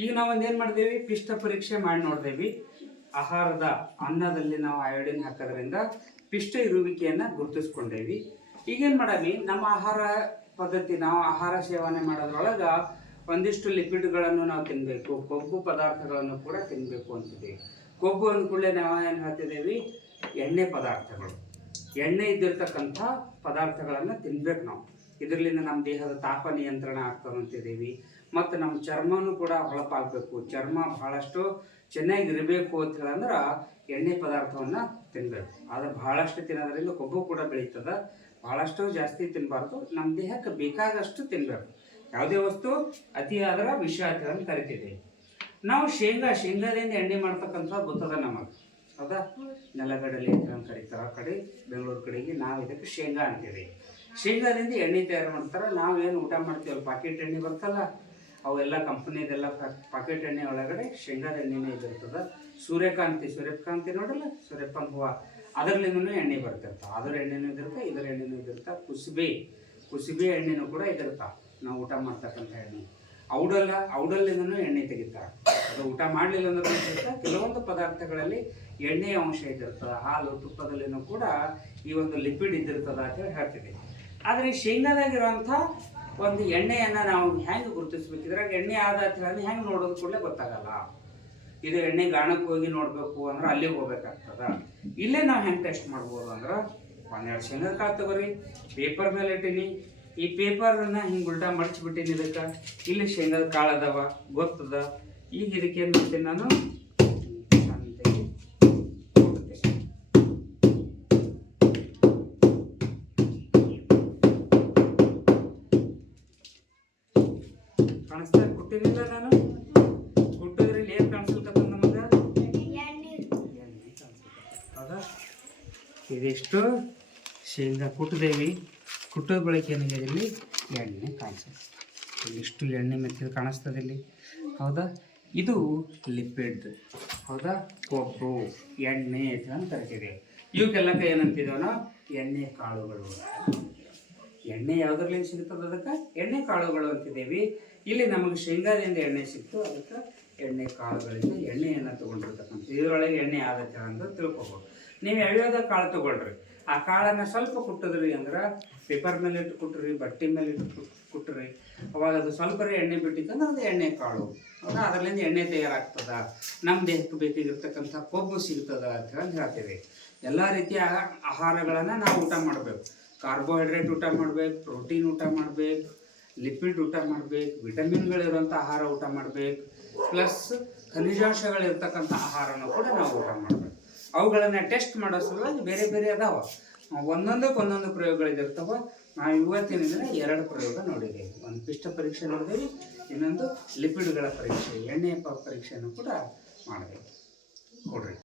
ಈಗ ನಾವೊಂದು ಏನು ಮಾಡಿದೇವಿ, ಪಿಷ್ಟ ಪರೀಕ್ಷೆ ಮಾಡಿ ನೋಡಿದೇವಿ. ಆಹಾರದ ಅನ್ನದಲ್ಲಿ ನಾವು ಅಯೋಡಿನ್ ಹಾಕೋದ್ರಿಂದ ಪಿಷ್ಟ ಇರುವಿಕೆಯನ್ನು ಗುರುತಿಸ್ಕೊಂಡೇವಿ. ಈಗೇನು ಮಾಡಾವಿ, ನಮ್ಮ ಆಹಾರ ಪದ್ಧತಿ, ನಾವು ಆಹಾರ ಸೇವನೆ ಮಾಡೋದ್ರೊಳಗೆ ಒಂದಿಷ್ಟು ಲಿಪಿಡ್ಗಳನ್ನು ನಾವು ತಿನ್ನಬೇಕು, ಕೊಬ್ಬು ಪದಾರ್ಥಗಳನ್ನು ಕೂಡ ತಿನ್ನಬೇಕು ಅಂತಿದ್ದೀವಿ. ಕೊಬ್ಬು ಅಂದ ಕೂಡಲೇ ನಾವು ಏನು ಹೇಳ್ತಿದ್ದೇವೆ, ಎಣ್ಣೆ ಪದಾರ್ಥಗಳು, ಎಣ್ಣೆ ಇದ್ದಿರ್ತಕ್ಕಂಥ ಪದಾರ್ಥಗಳನ್ನು ತಿನ್ಬೇಕು ನಾವು. ಇದರಿಂದ ನಮ್ಮ ದೇಹದ ತಾಪ ನಿಯಂತ್ರಣ ಆಗ್ತದಂತಿದ್ದೀವಿ. ಮತ್ತು ನಮ್ಮ ಚರ್ಮನೂ ಕೂಡ ಹೊಳಪಾಗಬೇಕು, ಚರ್ಮ ಬಹಳಷ್ಟು ಚೆನ್ನಾಗಿರಬೇಕು ಅಂತ ಹೇಳಂದ್ರೆ ಎಣ್ಣೆ ಪದಾರ್ಥವನ್ನು ತಿನ್ನಬೇಕು. ಆದರೆ ಬಹಳಷ್ಟು ತಿನ್ನೋದ್ರಿಂದ ಕೊಬ್ಬು ಕೂಡ ಬೆಳೀತದೆ. ಬಹಳಷ್ಟು ಜಾಸ್ತಿ ತಿನ್ನಬಾರ್ದು, ನಮ್ಮ ದೇಹಕ್ಕೆ ಬೇಕಾದಷ್ಟು ತಿನ್ನಬೇಕು. ಯಾವುದೇ ವಸ್ತು ಅತಿ ಆದ್ರೆ ವಿಷ ಅಂತ ಕರಿತಿದ್ದೀವಿ ನಾವು. ಶೇಂಗಾದಿಂದ ಎಣ್ಣೆ ಮಾಡ್ತಕ್ಕಂಥ ಗೊತ್ತದ ನಮಗೆ, ಹೌದಾ? ನೆಲಗಡಲೆ ಅಂತ ಕರೀತಾರೆ ಆ ಕಡೆ, ಬೆಂಗಳೂರು ಕಡೆಗೆ. ನಾವು ಇದಕ್ಕೆ ಶೇಂಗಾ ಅಂತೀವಿ. ಶೇಂಗಾದಿಂದ ಎಣ್ಣೆ ತಯಾರು ಮಾಡ್ತಾರೆ. ನಾವೇನು ಊಟ ಮಾಡ್ತೀವಲ್ಲ, ಪಾಕೆಟ್ ಎಣ್ಣೆ ಬರ್ತಲ್ಲ, ಅವೆಲ್ಲ ಕಂಪ್ನಿದೆಲ್ಲ ಪಾಕೆಟ್ ಎಣ್ಣೆ ಒಳಗಡೆ ಶೇಂಗಾದ ಎಣ್ಣೆನೇ ಇದಿರ್ತದೆ. ಸೂರ್ಯಕಾಂತಿ ನೋಡಲ್ಲ, ಸೂರ್ಯಪಾನ ಹೂವು, ಅದರಲ್ಲಿಂದನೂ ಎಣ್ಣೆ ಬರ್ತಿರ್ತಾವೆ. ಅದರ ಎಣ್ಣೆನೂ ಇದಿರುತ್ತೆ, ಇದರ ಎಣ್ಣೆನೂ ಇದಿರ್ತಾವೆ. ಕುಸುಬೆ ಎಣ್ಣೆನೂ ಕೂಡ ಇದಿರ್ತಾವೆ, ನಾವು ಊಟ ಮಾಡ್ತಕ್ಕಂಥ ಎಣ್ಣೆ. ಔಡಲ್ಲಿಂದನೂ ಎಣ್ಣೆ ತೆಗಿತಾರೆ. ಅದು ಊಟ ಮಾಡಲಿಲ್ಲ ಅಂದ್ರೆ ಕೆಲವೊಂದು ಪದಾರ್ಥಗಳಲ್ಲಿ ಎಣ್ಣೆಯ ಅಂಶ ಇದ್ದಿರ್ತದೆ. ಹಾಲು ತುಪ್ಪದಲ್ಲಿನೂ ಕೂಡ ಈ ಒಂದು ಲಿಪಿಡ್ ಇದ್ದಿರ್ತದ ಅಂತ ಹೇಳ್ತೀವಿ. ಆದರೆ ಈ ಶೇಂಗಾದಾಗಿರುವಂಥ ಒಂದು ಎಣ್ಣೆಯನ್ನು ನಾವು ಹೆಂಗೆ ಗುರುತಿಸ್ಬೇಕು? ಇದ್ರಾಗ ಎಣ್ಣೆ ಆದ ಅಂತ ಹೇಳಿ ಹೆಂಗೆ ನೋಡೋದು ಕೂಡಲೇ ಗೊತ್ತಾಗಲ್ಲ. ಇದು ಎಣ್ಣೆ ಗಾಣಕ್ಕೆ ಹೋಗಿ ನೋಡಬೇಕು ಅಂದ್ರೆ ಅಲ್ಲಿಗೆ ಹೋಗ್ಬೇಕಾಗ್ತದ. ಇಲ್ಲೇ ನಾವು ಹೆಂಗೆ ಟೆಸ್ಟ್ ಮಾಡ್ಬೋದು ಅಂದ್ರೆ, ಒಂದೆರಡು ಶೇಂಗದ ಕಾಳು ತಗೋರಿ, ಪೇಪರ್ ಮೇಲೆ ಇಟ್ಟೀನಿ. ಈ ಪೇಪರನ್ನು ಹಿಂಗೆ ಉಲ್ಟಾ ಮಡಚಿಬಿಟ್ಟಿನಿ. ಇದಕ್ಕೆ ಇಲ್ಲಿ ಶೇಂಗದ ಕಾಳು ಅದಾವ, ಗೊತ್ತದ. ಈಗ ಇದಕ್ಕೆ ಏನು ಮಾಡ್ತೀನಿ ನಾನು, ಕಾಣಿಸ್ತಾ ಕೊಟ್ಟಿರಲಿಲ್ಲ ನಾನು, ಕೊಟ್ಟಿದ್ರಲ್ಲಿ ಏನು ಕಾಣಿಸ್ಲಿಕ್ಕದ ನಮಗೆ? ಹೌದಾ? ಇದಿಷ್ಟು ಶೇಂಗಾ ಕುಟ್ಟಿದೇವಿ. ಕುಟ್ಟೋದ ಬಳಿಕ ಏನಾಗಿದೆ, ಇಲ್ಲಿ ಎಣ್ಣೆ ಕಾಣಿಸ್ತದೆ. ಇಲ್ಲಿಷ್ಟು ಎಣ್ಣೆ ಮೆತ್ತಿದ ಕಾಣಿಸ್ತದೆ ಇಲ್ಲಿ, ಹೌದಾ? ಇದು ಲಿಪಿಡ್, ಹೌದಾ? ಕೊಬ್ಬು, ಎಣ್ಣೆ ಅಂತ ಕರಿತೀವಿ. ಇವಕ್ಕೆಲ್ಲ ಏನಂತಿದ್ದೇವೆ ನಾವು? ಎಣ್ಣೆ ಕಾಳುಗಳು. ಎಣ್ಣೆ ಯಾವುದ್ರಲ್ಲಿ ಸಿಗ್ತದೆ ಅದಕ್ಕೆ ಎಣ್ಣೆ ಕಾಳುಗಳು ಅಂತಿದ್ದೇವೆ. ಇಲ್ಲಿ ನಮಗೆ ಶೇಂಗಾದಿಂದ ಎಣ್ಣೆ ಸಿಕ್ತು, ಅದಕ್ಕೆ ಎಣ್ಣೆ ಕಾಳುಗಳಿಂದ ಎಣ್ಣೆಯನ್ನು ತೊಗೊಂಡಿರ್ತಕ್ಕಂಥ. ಇದರೊಳಗೆ ಎಣ್ಣೆ ಆದತ್ತೆ ಅಂತ ತಿಳ್ಕೊಬೋದು. ನೀವು ಯಾವ್ಯಾವ್ದು ಕಾಳು ತೊಗೊಳ್ರಿ, ಆ ಕಾಳನ್ನು ಸ್ವಲ್ಪ ಕುಟ್ಟಿದ್ರಿ ಅಂದ್ರೆ ಪೇಪರ್ ಮೇಲೆ ಇಟ್ಟು ಕುಟ್ರಿ, ಬಟ್ಟೆ ಮೇಲೆ ಇಟ್ಟು ಕುಟ್ರಿ, ಅವಾಗ ಅದು ಸ್ವಲ್ಪ ಎಣ್ಣೆ ಬಿಟ್ಟಿತ್ತಂದ್ರೆ ಅದು ಎಣ್ಣೆ ಕಾಳು, ಹೌದಾ? ಅದರಿಂದ ಎಣ್ಣೆ ತಯಾರಾಗ್ತದ, ನಮ್ಮ ದೇಹಕ್ಕೆ ಬೇಕಾಗಿರ್ತಕ್ಕಂಥ ಕೊಬ್ಬು ಸಿಗ್ತದ ಅಂತ ಹೇಳಿ ಹೇಳ್ತೀವಿ. ಎಲ್ಲ ರೀತಿಯ ಆಹಾರಗಳನ್ನು ನಾವು ಊಟ ಮಾಡಬೇಕು. ಕಾರ್ಬೋಹೈಡ್ರೇಟ್ ಊಟ ಮಾಡಬೇಕು, ಪ್ರೋಟೀನ್ ಊಟ ಮಾಡಬೇಕು, ಲಿಪಿಡ್ ಊಟ ಮಾಡಬೇಕು, ವಿಟಮಿನ್ಗಳಿರುವಂಥ ಆಹಾರ ಊಟ ಮಾಡಬೇಕು, ಪ್ಲಸ್ ಖನಿಜಾಂಶಗಳಿರ್ತಕ್ಕಂಥ ಆಹಾರನೂ ಕೂಡ ನಾವು ಊಟ ಮಾಡಬೇಕು. ಅವುಗಳನ್ನು ಟೆಸ್ಟ್ ಮಾಡೋ ಸಲುವಾಗಿ ಬೇರೆ ಬೇರೆ ಅದಾವ, ಒಂದೊಂದು ಪ್ರಯೋಗಗಳಿದಿರ್ತವೆ. ನಾವು ಇವತ್ತಿನ ದಿನ 2 ಪ್ರಯೋಗ ನೋಡಿದ್ದೇವೆ. ಒಂದು ಪಿಷ್ಟ ಪರೀಕ್ಷೆ ನೋಡಿದೇವೆ, ಇನ್ನೊಂದು ಲಿಪಿಡ್ಗಳ ಪರೀಕ್ಷೆ, ಎಣ್ಣೆಯ ಪರೀಕ್ಷೆಯನ್ನು ಕೂಡ ಮಾಡಬೇಕು. ಕೊಡ್ರಿ.